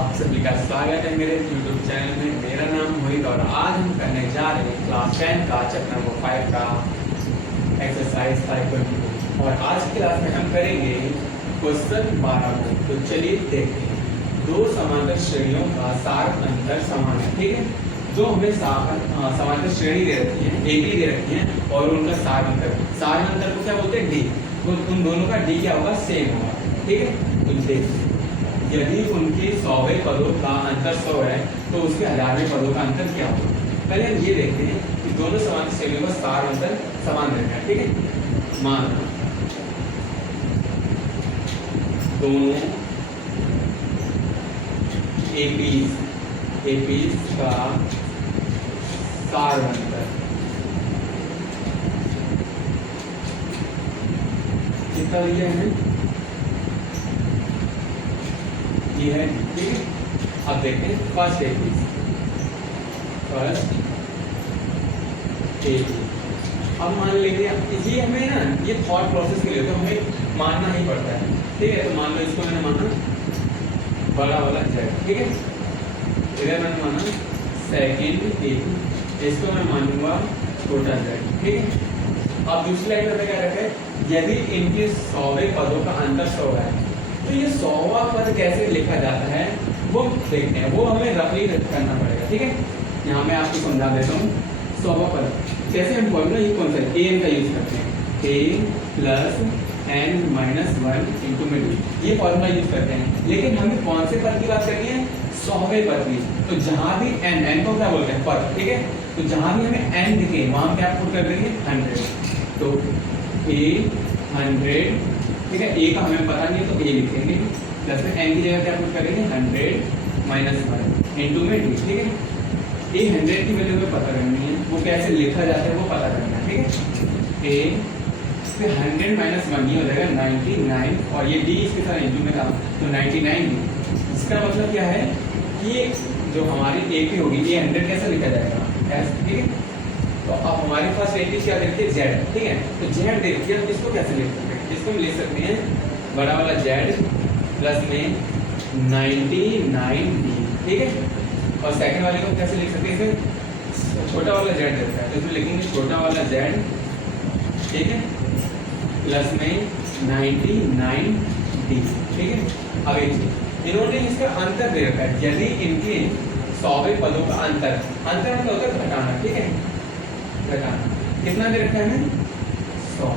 आप सभी का स्वागत है मेरे YouTube चैनल में। मेरा नाम मोहित और आज हम करने जा रहे हैं क्लास 10 का चैप्टर नंबर 5 का एक्सरसाइज 5.2 और आज की क्लास में हम करेंगे क्वेश्चन 12 को। तो चलिए देखते हैं। दो समांतर श्रेणियों का सार अंतर समान है, ठीक है। जो हमें समांतर श्रेणी दे रखी है, AB दे रखी है और उनका सार अंतर को क्या बोलते हैं, D। तो उन दोनों का D क्या होगा, सेम होगा, ठीक है। तो देखते यदि उनके 100वें पदों का अंतर 100 है तो उसके 1000वें पदों का अंतर क्या होगा। पहले हम ये देखते हैं कि दोनों समांतर श्रेणियों का सार अंतर समान रहता है, ठीक है। मान दोनों एपीज का सार अंतर कितना दिया है, ये है, ठीक है। अब देखते हैं फर्स्ट एपी। अब मान लेंगे ये हमें ना, ये थॉट प्रोसेस के लिए तो हमें मानना ही पड़ता है, ठीक है। तो मान लो इसको मैंने माना बड़ा वाला Z, ठीक है। इधर मैंने माना सेकेंड A, इसको मैं मानूंगा छोटा Z, ठीक है। अब दूसरी लाइन में क्या रखा है, यदि इनके 100वें पदों का अंतर 100 है तो ये 100वां पद कैसे लिखा जाता है वो देखते हैं। वो हमें रफली करना पड़ेगा, ठीक है। यहाँ मैं आपको समझा देता हूँ 100वां पद कैसे हम फॉर्मूला ये कौन सा an का यूज करते हैं, a plus n minus 1 into में d, ये फॉर्मूला यूज करते हैं। लेकिन हमें कौन से पद की बात करनी है, 100वें पद की। तो जहाँ भी n को क्या बोलते हैं, पद, ठीक है। तो जहाँ भी हमें n दिखे वहाँ क्या पुट कर देंगे 100। तो a 100, ठीक है। a का हमें पता नहीं है तो a लिखेंगे, प्लस में n की जगह क्या पुट करेंगे 100 माइनस 1 इंटू में d, ठीक है। a 100 की वैल्यू हमें पता करनी है, वो कैसे लिखा जाता है वो पता करना है, ठीक है। a फिर 100 माइनस 1 ये हो जाएगा 99 और ये d इसके साथ इंटू में था तो 99 d। इसका मतलब क्या है कि ये जो हमारी a की होगी ये 100 कैसे लिखा जाएगा, ऐसे, ठीक है। तो अब हमारे पास a क्या देखिए z, ठीक है। तो z देखिए हम इसको कैसे लिख सकते हैं, इसको हम लिख सकते हैं बड़ा वाला z प्लस में 99d, ठीक है। और सेकंड वाले को कैसे लिख सकते हैं, इसमें छोटा वाला z रहता है तो इसमें लिखेंगे छोटा वाला z, ठीक है, प्लस में 99d, ठीक है। अब एक चीज इन्होंने इसका अंतर दे रखा है, यदि इनके 100वें पदों का अंतर मतलब होता है घटाना, ठीक है, घटाना। कितना दे रखा है हमें 100।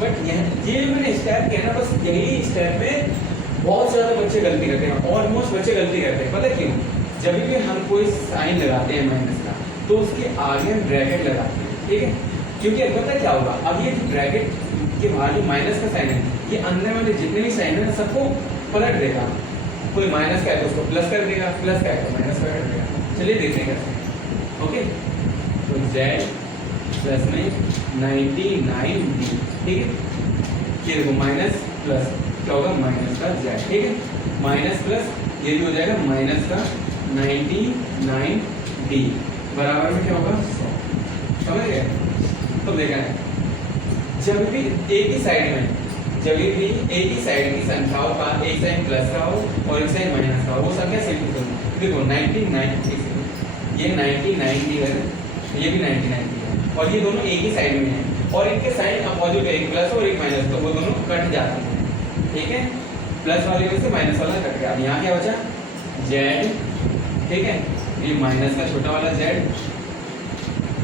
बट ये मैंने स्टेप किया ना, बस यही स्टेप में बहुत ज्यादा बच्चे गलती करते हैं, ऑलमोस्ट बच्चे गलती करते हैं। पता क्यों, जब भी हम कोई साइन लगाते हैं माइनस का तो उसके आगे हम ब्रैकेट लगाते हैं, ठीक है। क्योंकि अब पता क्या होगा, अब ये जो ब्रैकेट के बाहर जो माइनस का साइन है ये अंदर वाले जितने भी साइन है ना सबको पलट देगा। कोई माइनस का है तो उसको प्लस कर देगा, प्लस का है तो माइनस कर देगा। चलिए देखते हैं कैसे, ओके। तो z प्लस में 99d, ठीक है। ये देखो माइनस प्लस क्या होगा, माइनस का z, ठीक है। माइनस प्लस ये भी हो जाएगा माइनस का 99d बराबर में क्या होगा 100, समझ गए। तो देखा है जब भी एक ही साइड की संख्याओं का एक साइन प्लस का हो और एक साइन माइनस का हो, वो संख्या सेम टू सेम। देखो 99 ये 99d है, ये भी 99d है और ये दोनों एक ही साइड में है और इनके साइन अपोजिट है, एक प्लस और एक माइनस, तो वो दोनों कट जाते हैं, ठीक है। प्लस वाले में से माइनस वाला कट गया। यहाँ क्या बचा z, ठीक है। ये माइनस का छोटा वाला z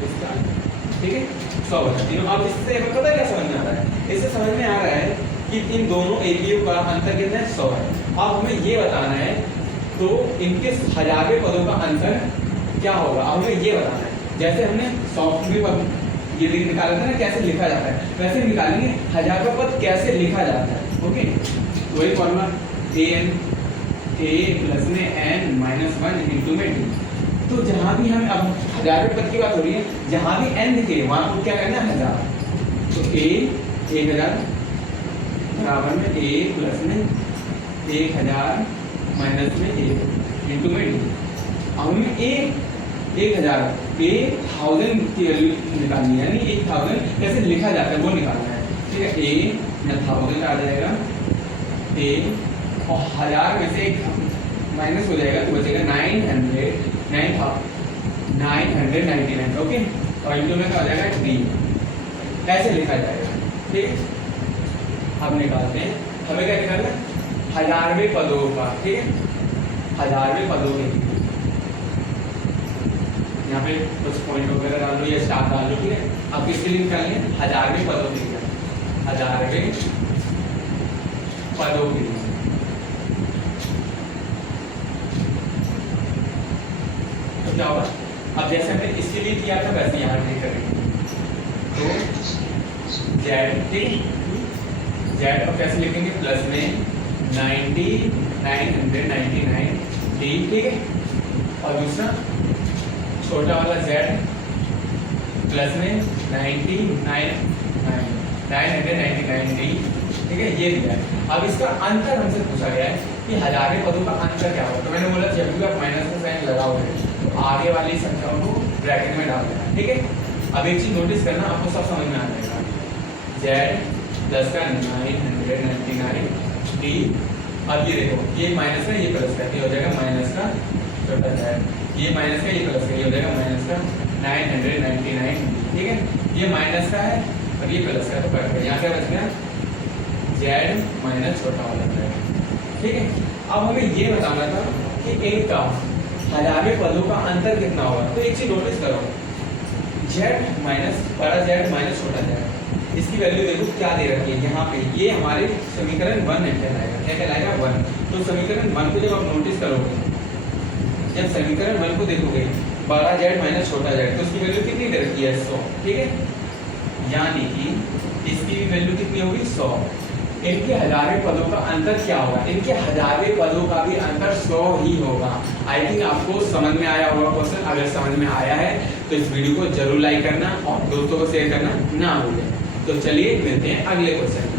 इसका, ठीक है, 100 बचा तीनों। अब इससे पता क्या समझ में आ रहा है, इससे समझ में आ रहा है कि इन दोनों एपीयू का अंतर कितना है 100 है। अब हमें ये बताना है तो इनके 1000वें पदों का अंतर क्या होगा, अब हमें ये बताना है। जैसे हमने 100वें पद ये निकाला था ना कैसे लिखा जाता है, वैसे निकालेंगे 1000वां पद कैसे लिखा जाता है, ओके। तो वही फॉर्मूला an a प्लस में n माइनस 1 इंटू में d। तो जहाँ भी हम अब 1000वें पद की बात हो रही है, जहाँ भी n दिखे वहाँ को क्या करना है 1000। तो a 1000 बराबर में a प्लस में 1000 माइनस में a इंटू में d। अब हमें 1000 की वैल्यू निकालनी है, यानी 1000 कैसे लिखा जाता है वो निकालना है, ठीक है। a 1000 आ जाएगा a और 1000 में से एक माइनस हो जाएगा तो बचेगा 999, ओके। और इंटू में क्या हो जाएगा 3, ऐसे लिखा जाएगा, ठीक है। अब निकालते हैं, हमें क्या निकालना है 1000वें पदों का, ठीक है, 1000वें पदों के लिए यहाँ पे कुछ पॉइंट वगैरह डाल लो या स्टार डाल लो, ठीक है। अब किसके लिए निकालेंगे 1000वें पदों के लिए, 1000वें पदों के लिए। तो क्या होगा, अब जैसे हमने इसके लिए किया था वैसे यहाँ नहीं करेंगे, तो जेड, ठीक है, जेड और कैसे लिखेंगे प्लस में 999 डी, ठीक है। और दूसरा छोटा वाला जेड प्लस में 999 डी, ठीक है, ये दिया है। अब इसका अंतर हमसे पूछा गया है कि 1000वें पदों का अंतर क्या होगा। तो मैंने बोला जब भी आप माइनस का साइन लगाओगे तो आगे वाली संख्याओं को ब्रैकेट में डाल देना, ठीक है। अब एक चीज नोटिस करना, आपको सब समझ में आ जाएगा। जेड प्लस का 999 डी, अब ये देखो ये माइनस का ये प्लस का, ये हो जाएगा माइनस का छोटा जेड, ये माइनस का ये प्लस का, ये हो जाएगा माइनस का 999, ठीक है। ये माइनस का है और ये प्लस का, तो कट गया, यहाँ क्या बच गया जेड माइनस छोटा वाला जेड, ठीक है। अब हमें ये बताना था कि इनका 1000वें पदों का अंतर कितना होगा। तो एक चीज नोटिस करो, जेड माइनस बड़ा जेड माइनस छोटा जेड, इसकी वैल्यू देखो क्या दे रखी है यहाँ पे, ये हमारे समीकरण 1 कहलाएगा, क्या कहलाएगा 1। तो समीकरण 1 को जब आप नोटिस करोगे, जब समीकरण 1 को देखोगे बड़ा जेड माइनस छोटा जेड, तो उसकी वैल्यू कितनी दे रखी है 100, ठीक है। यानी कि इसकी भी वैल्यू कितनी होगी 100। इनके 1000वें पदों का अंतर क्या होगा, इनके 1000वें पदों का भी अंतर 100 ही होगा। आई थिंक आपको समझ में आया होगा क्वेश्चन। अगर समझ में आया है तो इस वीडियो को जरूर लाइक करना और दोस्तों को शेयर करना ना भूलें। तो चलिए मिलते हैं अगले क्वेश्चन में।